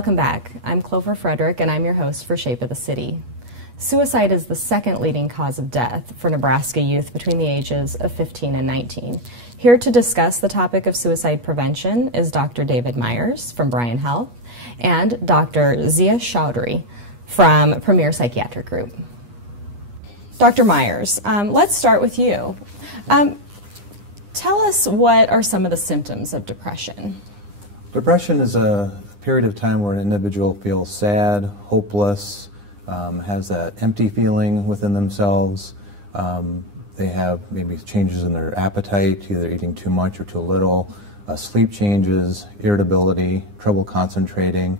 Welcome back. I'm Clover Frederick, and I'm your host for Shape of the City. Suicide is the second leading cause of death for Nebraska youth between the ages of 15 and 19. Here to discuss the topic of suicide prevention is Dr. David Miers from Bryan Health and Dr. Zia Choudhry from Miers Psychiatric Group. Dr. Miers, let's start with you. Tell us, what are some of the symptoms of depression? Depression is a period of time where an individual feels sad, hopeless, has that empty feeling within themselves. They have maybe changes in their appetite, either eating too much or too little, sleep changes, irritability, trouble concentrating,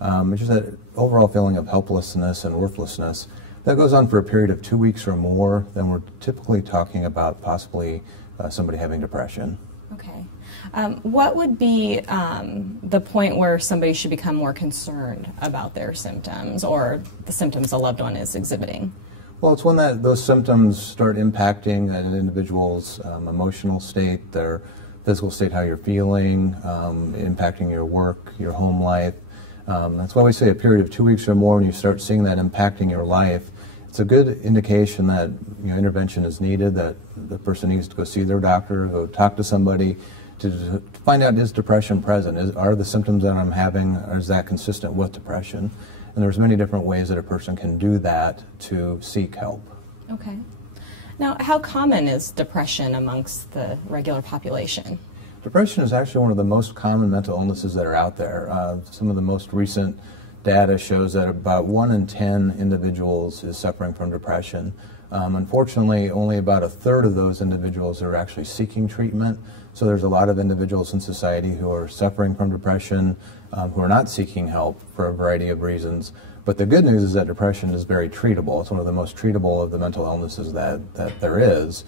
just that overall feeling of helplessness and worthlessness. That goes on for a period of 2 weeks or more, then we're typically talking about possibly somebody having depression. Okay. What would be the point where somebody should become more concerned about their symptoms or the symptoms a loved one is exhibiting? Well, it's when those symptoms start impacting an individual's emotional state, their physical state, how you're feeling, impacting your work, your home life. That's why we say a period of 2 weeks or more, when you start seeing that impacting your life, it's a good indication that intervention is needed, that the person needs to go see their doctor, go talk to somebody to find out, is depression present? Are the symptoms that I'm having, is that consistent with depression? And there's many different ways that a person can do that to seek help. Okay. Now, how common is depression amongst the regular population? Depression is actually one of the most common mental illnesses that are out there. Some of the most recent data shows that about 1 in 10 individuals is suffering from depression. Unfortunately, only about a third of those individuals are actually seeking treatment. So there's a lot of individuals in society who are suffering from depression, who are not seeking help for a variety of reasons. But the good news is that depression is very treatable. It's one of the most treatable of the mental illnesses that there is.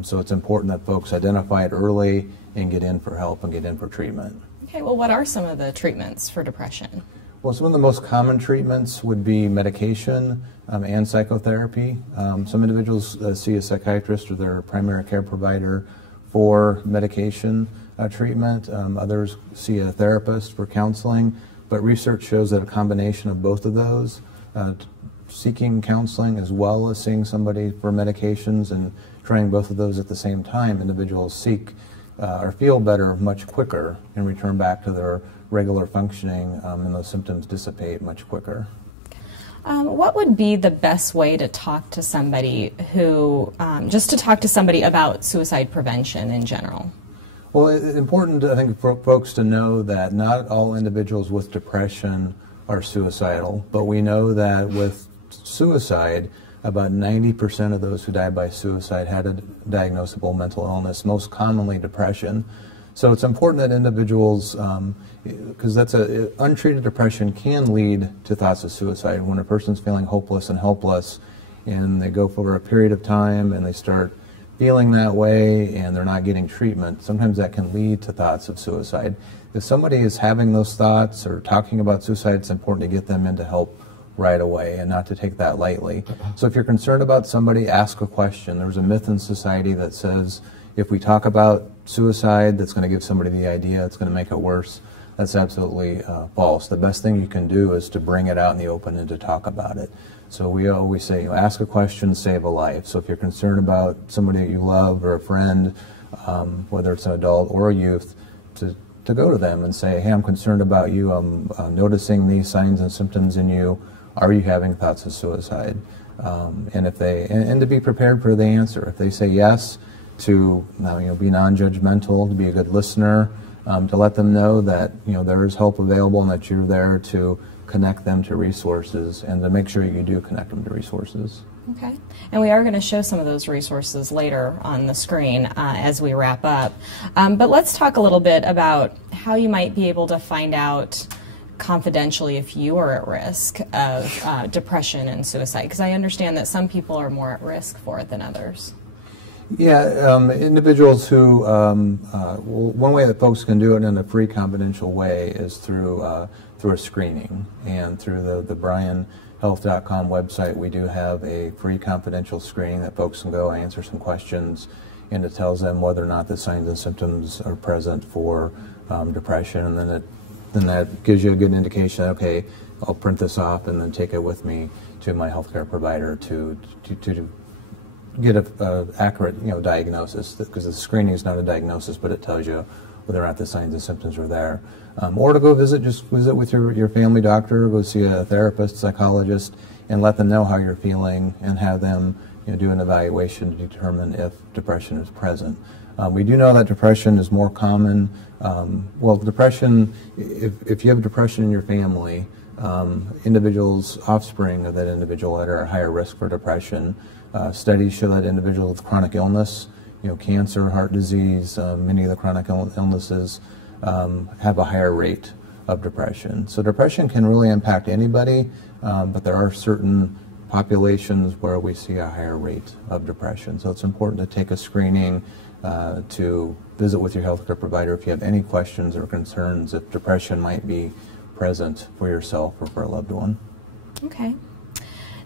So it's important that folks identify it early and get in for help and get in for treatment. Okay, well, what are some of the treatments for depression? Well, some of the most common treatments would be medication and psychotherapy. Some individuals see a psychiatrist or their primary care provider for medication treatment. Others see a therapist for counseling. But research shows that a combination of both of those, seeking counseling as well as seeing somebody for medications and trying both of those at the same time, individuals seek or feel better much quicker and return back to their regular functioning, and those symptoms dissipate much quicker. What would be the best way to talk to somebody who, just to talk to somebody about suicide prevention in general? Well, it's important, I think, for folks to know that not all individuals with depression are suicidal, but we know that with suicide, about 90% of those who died by suicide had a diagnosable mental illness, most commonly depression. So it's important that individuals, because untreated depression can lead to thoughts of suicide. When a person's feeling hopeless and helpless, and they go for a period of time and they start feeling that way and they're not getting treatment, sometimes that can lead to thoughts of suicide. If somebody is having those thoughts or talking about suicide, it's important to get them into help right away and not to take that lightly. So if you're concerned about somebody, ask a question. There's a myth in society that says if we talk about suicide, that's going to give somebody the idea, it's going to make it worse. That's absolutely false. The best thing you can do is to bring it out in the open and to talk about it. So we always say, ask a question, save a life. So if you're concerned about somebody that you love or a friend, whether it's an adult or a youth, to go to them and say, hey, I'm concerned about you. I'm noticing these signs and symptoms in you. Are you having thoughts of suicide? And to be prepared for the answer. If they say yes, to be non-judgmental, to be a good listener, to let them know that there is help available and that you're there to connect them to resources, and to make sure you do connect them to resources. Okay, and we are going to show some of those resources later on the screen as we wrap up. But let's talk a little bit about how you might be able to find out confidentially if you are at risk of depression and suicide, because I understand that some people are more at risk for it than others. Yeah, individuals who, one way that folks can do it in a free confidential way is through a screening, and through the BryanHealth.com website we do have a free confidential screening that folks can go answer some questions, and it tells them whether or not the signs and symptoms are present for depression, and then it then that gives you a good indication that, okay, I'll print this off and then take it with me to my healthcare provider to get a accurate diagnosis, because the screening is not a diagnosis, but it tells you whether or not the signs and symptoms are there. Or to go visit with your family doctor, go see a therapist, psychologist, and let them know how you're feeling and have them do an evaluation to determine if depression is present. We do know that depression is more common. Well, depression, if you have depression in your family, individuals, offspring of that individual that are at higher risk for depression. Studies show that individuals with chronic illness, cancer, heart disease, many of the chronic illnesses have a higher rate of depression. So depression can really impact anybody, but there are certain populations where we see a higher rate of depression. So it's important to take a screening, to visit with your healthcare provider if you have any questions or concerns if depression might be present for yourself or for a loved one. Okay.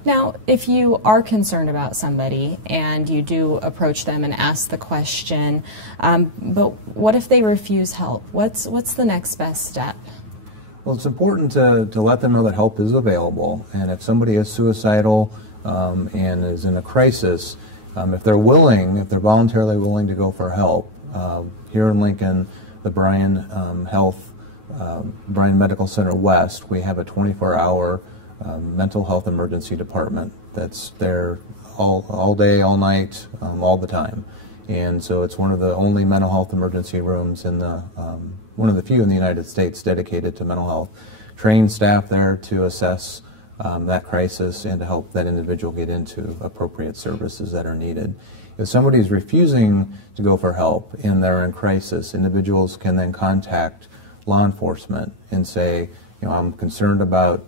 Now, if you are concerned about somebody and you do approach them and ask the question, but what if they refuse help? What's the next best step? Well, it's important to let them know that help is available, and if somebody is suicidal and is in a crisis, if they're voluntarily willing to go for help, here in Lincoln, the Bryan Health, Bryan Medical Center West, we have a 24-hour mental health emergency department that's there all day, all night, all the time. And so it's one of the only mental health emergency rooms in the, one of the few in the United States dedicated to mental health. Trained staff there to assess that crisis and to help that individual get into appropriate services that are needed. If somebody is refusing to go for help and they're in crisis, individuals can then contact law enforcement and say, I'm concerned about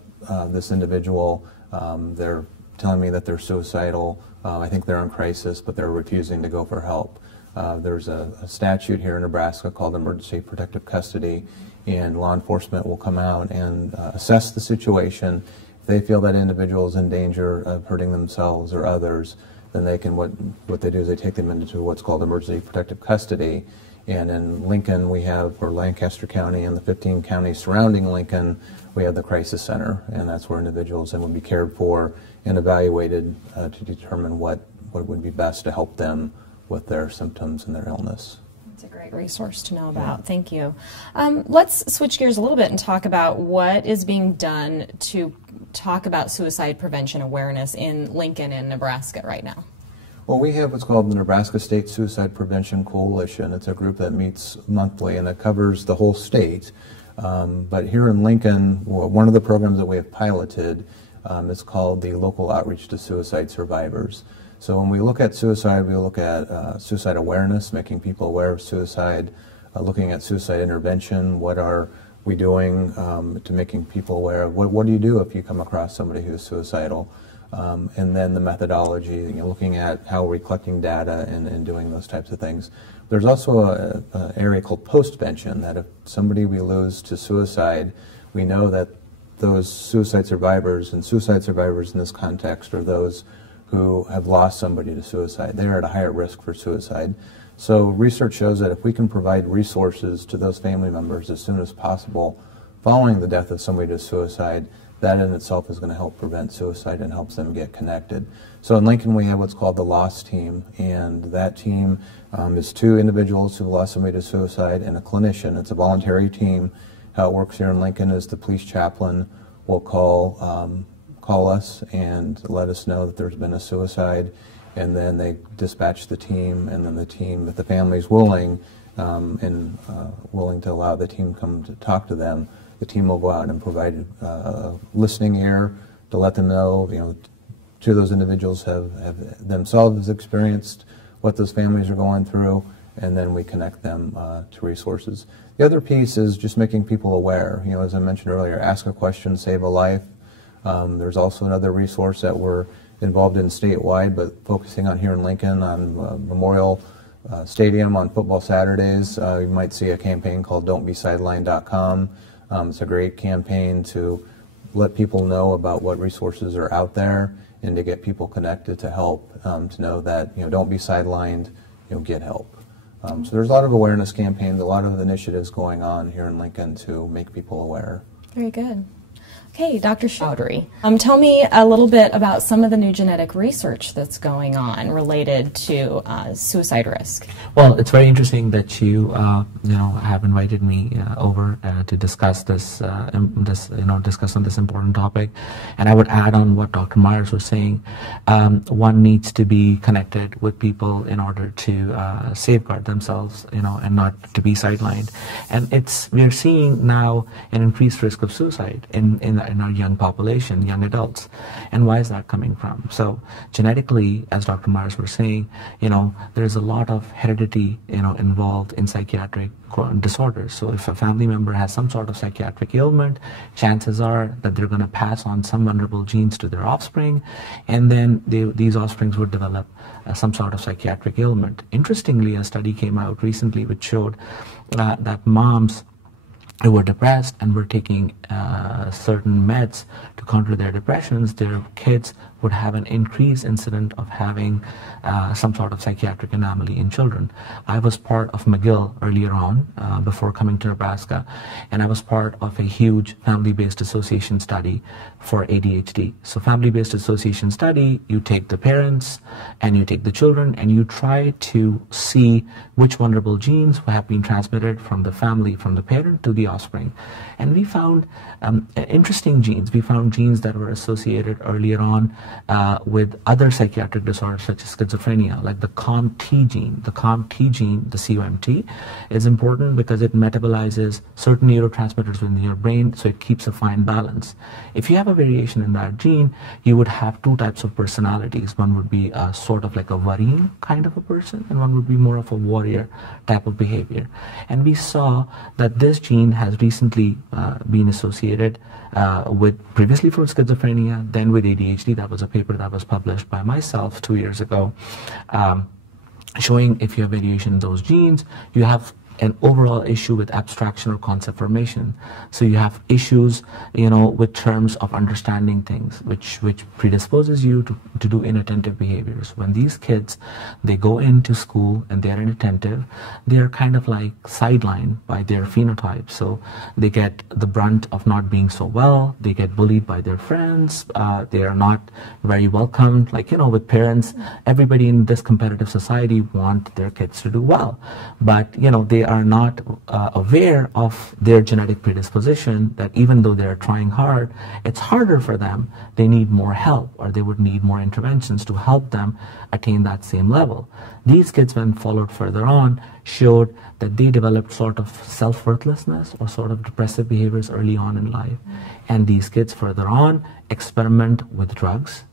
this individual, they're telling me that they're suicidal, I think they're in crisis, but they're refusing to go for help. There's a statute here in Nebraska called emergency protective custody, and law enforcement will come out and assess the situation. If they feel that individual is in danger of hurting themselves or others, then they can, what they do is they take them into what's called emergency protective custody. And in Lincoln, we have, or Lancaster County and the 15 counties surrounding Lincoln, we have the crisis center, and that's where individuals then would be cared for and evaluated to determine what would be best to help them with their symptoms and their illness. That's a great resource to know about. Yeah. Thank you. Let's switch gears a little bit and talk about what is being done to talk about suicide prevention awareness in Lincoln and Nebraska right now. Well, we have what's called the Nebraska State Suicide Prevention Coalition. It's a group that meets monthly, and it covers the whole state. But here in Lincoln, one of the programs that we have piloted is called the Local Outreach to Suicide Survivors. So when we look at suicide, we look at suicide awareness, making people aware of suicide, looking at suicide intervention, what are we doing to making people aware of what do you do if you come across somebody who's suicidal. And then the methodology, looking at how we're collecting data and doing those types of things. There's also an area called postvention, that if somebody we lose to suicide, we know that those suicide survivors, and suicide survivors in this context are those who have lost somebody to suicide. They're at a higher risk for suicide. So research shows that if we can provide resources to those family members as soon as possible following the death of somebody to suicide, that in itself is going to help prevent suicide and helps them get connected. So in Lincoln we have what's called the LOSS team, and that team is 2 individuals who lost somebody to suicide and a clinician. It's a voluntary team. How it works here in Lincoln is the police chaplain will call us and let us know that there's been a suicide, and then they dispatch the team, and then the team, if the family's willing willing to allow the team to come to talk to them, the team will go out and provide a listening ear to let them know, 2 of those individuals have themselves experienced what those families are going through, and then we connect them to resources. The other piece is just making people aware. As I mentioned earlier, ask a question, save a life. There's also another resource that we're involved in statewide, but focusing on here in Lincoln on Memorial Stadium on football Saturdays. You might see a campaign called don'tbesidelined.com. It's a great campaign to let people know about what resources are out there and to get people connected to help, to know that, don't be sidelined, get help. So there's a lot of awareness campaigns, a lot of initiatives going on here in Lincoln to make people aware. Very good. Okay, Dr. Choudhry, tell me a little bit about some of the new genetic research that's going on related to suicide risk. Well, it's very interesting that you, have invited me over to discuss this, discuss on this important topic. And I would add on what Dr. Miers was saying. One needs to be connected with people in order to safeguard themselves, and not to be sidelined. And we are seeing now an increased risk of suicide in our young population, young adults. And why is that coming from? So genetically, as Dr. Miers was saying, there's a lot of heredity, involved in psychiatric disorders. So if a family member has some sort of psychiatric ailment, chances are that they're going to pass on some vulnerable genes to their offspring, and then these offsprings would develop some sort of psychiatric ailment. Interestingly, a study came out recently which showed that moms who were depressed and were taking certain meds to counter their depressions, their kids would have an increased incident of having some sort of psychiatric anomaly in children. I was part of McGill earlier on, before coming to Nebraska, and I was part of a huge family-based association study for ADHD. So family-based association study, you take the parents and you take the children and you try to see which vulnerable genes have been transmitted from the family, from the parent to the offspring. And we found interesting genes. We found genes that were associated earlier on with other psychiatric disorders such as schizophrenia, like the COMT gene. The COMT gene, the COMT, is important because it metabolizes certain neurotransmitters within your brain, so it keeps a fine balance. If you have a variation in that gene, you would have two types of personalities. One would be sort of like a worrying kind of a person, and one would be more of a warrior type of behavior. And we saw that this gene has recently been associated with previously for schizophrenia, then with ADHD. That was a paper that was published by myself 2 years ago, showing if you have variation in those genes, you have an overall issue with abstraction or concept formation. So you have issues, with terms of understanding things, which predisposes you to do inattentive behaviors. When these kids, they go into school and they're inattentive, they're kind of like sidelined by their phenotype. So they get the brunt of not being so well, they get bullied by their friends, they are not very welcomed. Like, with parents, everybody in this competitive society want their kids to do well. But, they are not aware of their genetic predisposition, that even though they're trying hard, it's harder for them. They need more help, or they would need more interventions to help them attain that same level. These kids, when followed further on, showed that they developed sort of self-worthlessness or sort of depressive behaviors early on in life. And these kids further on experiment with drugs,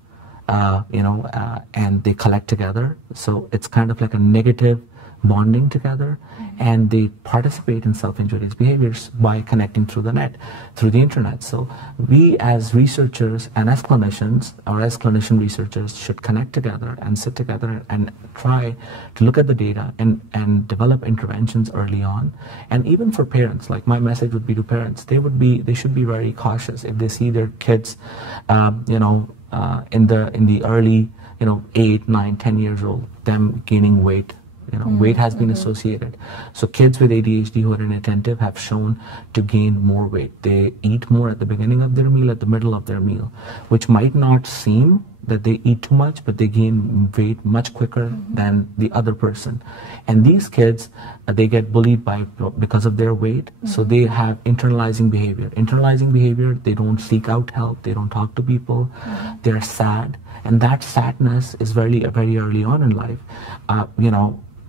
and they collect together. So it's kind of like a negative bonding together, and they participate in self-injurious behaviors by connecting through the net, through the internet. So we as researchers and as clinicians, or as clinician researchers, should connect together and sit together and try to look at the data and develop interventions early on. And even for parents, like my message would be to parents, they should be very cautious if they see their kids, in the early, 8, 9, 10 years old, them gaining weight. Weight has been associated. So kids with ADHD who are inattentive have shown to gain more weight. They eat more at the beginning of their meal, at the middle of their meal, which might not seem that they eat too much, but they gain weight much quicker than the other person. And these kids, they get bullied because of their weight, so they have internalizing behavior. Internalizing behavior, they don't seek out help, they don't talk to people, they're sad, and that sadness is very, very early on in life.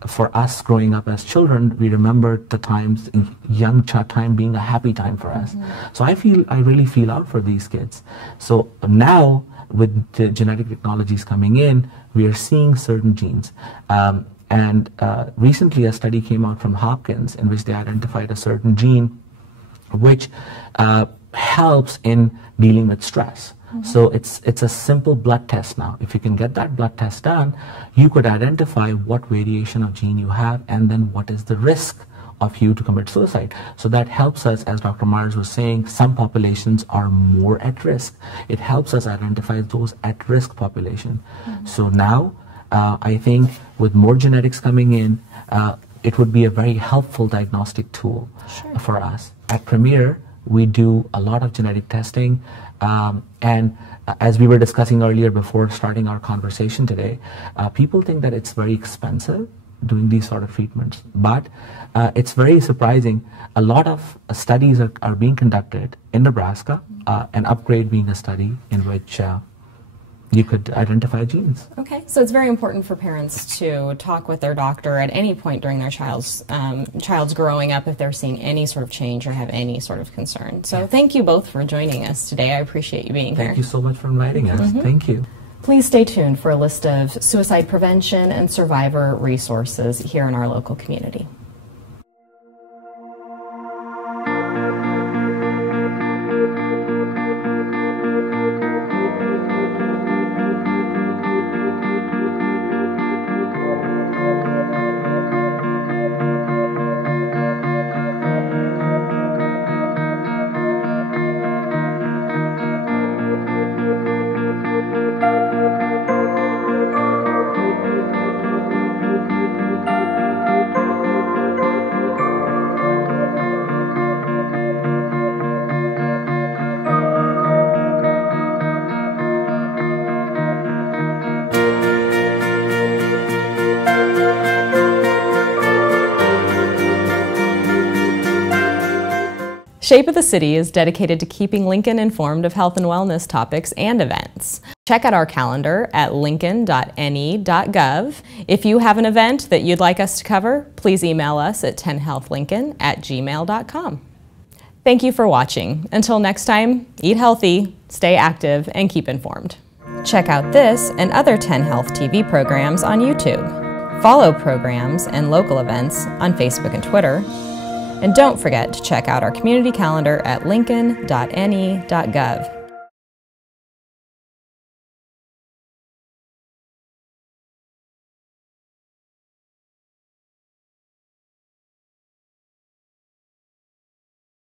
For us growing up as children, we remember the times, young time being a happy time for us. So I really feel out for these kids. So now, with the genetic technologies coming in, we are seeing certain genes. Recently a study came out from Hopkins in which they identified a certain gene which helps in dealing with stress. So it's a simple blood test now. If you can get that blood test done, you could identify what variation of gene you have and then what is the risk of you to commit suicide. So that helps us, as Dr. Miers was saying, some populations are more at risk. It helps us identify those at-risk population. So now, I think with more genetics coming in, it would be a very helpful diagnostic tool Sure. for us. At Premier, we do a lot of genetic testing, and as we were discussing earlier before starting our conversation today, people think that it's very expensive doing these sort of treatments, but it's very surprising. A lot of studies are being conducted in Nebraska, and Upgrade being a study in which you could identify genes. Okay, so it's very important for parents to talk with their doctor at any point during their child's growing up if they're seeing any sort of change or have any sort of concern. So thank you both for joining us today. I appreciate you being here. Thank you so much for inviting us. Thank you. Please stay tuned for a list of suicide prevention and survivor resources here in our local community. Shape of the City is dedicated to keeping Lincoln informed of health and wellness topics and events. Check out our calendar at lincoln.ne.gov. If you have an event that you'd like us to cover, please email us at 10healthlincoln@gmail.com. Thank you for watching. Until next time, eat healthy, stay active, and keep informed. Check out this and other 10 Health TV programs on YouTube. Follow programs and local events on Facebook and Twitter. And don't forget to check out our community calendar at lincoln.ne.gov.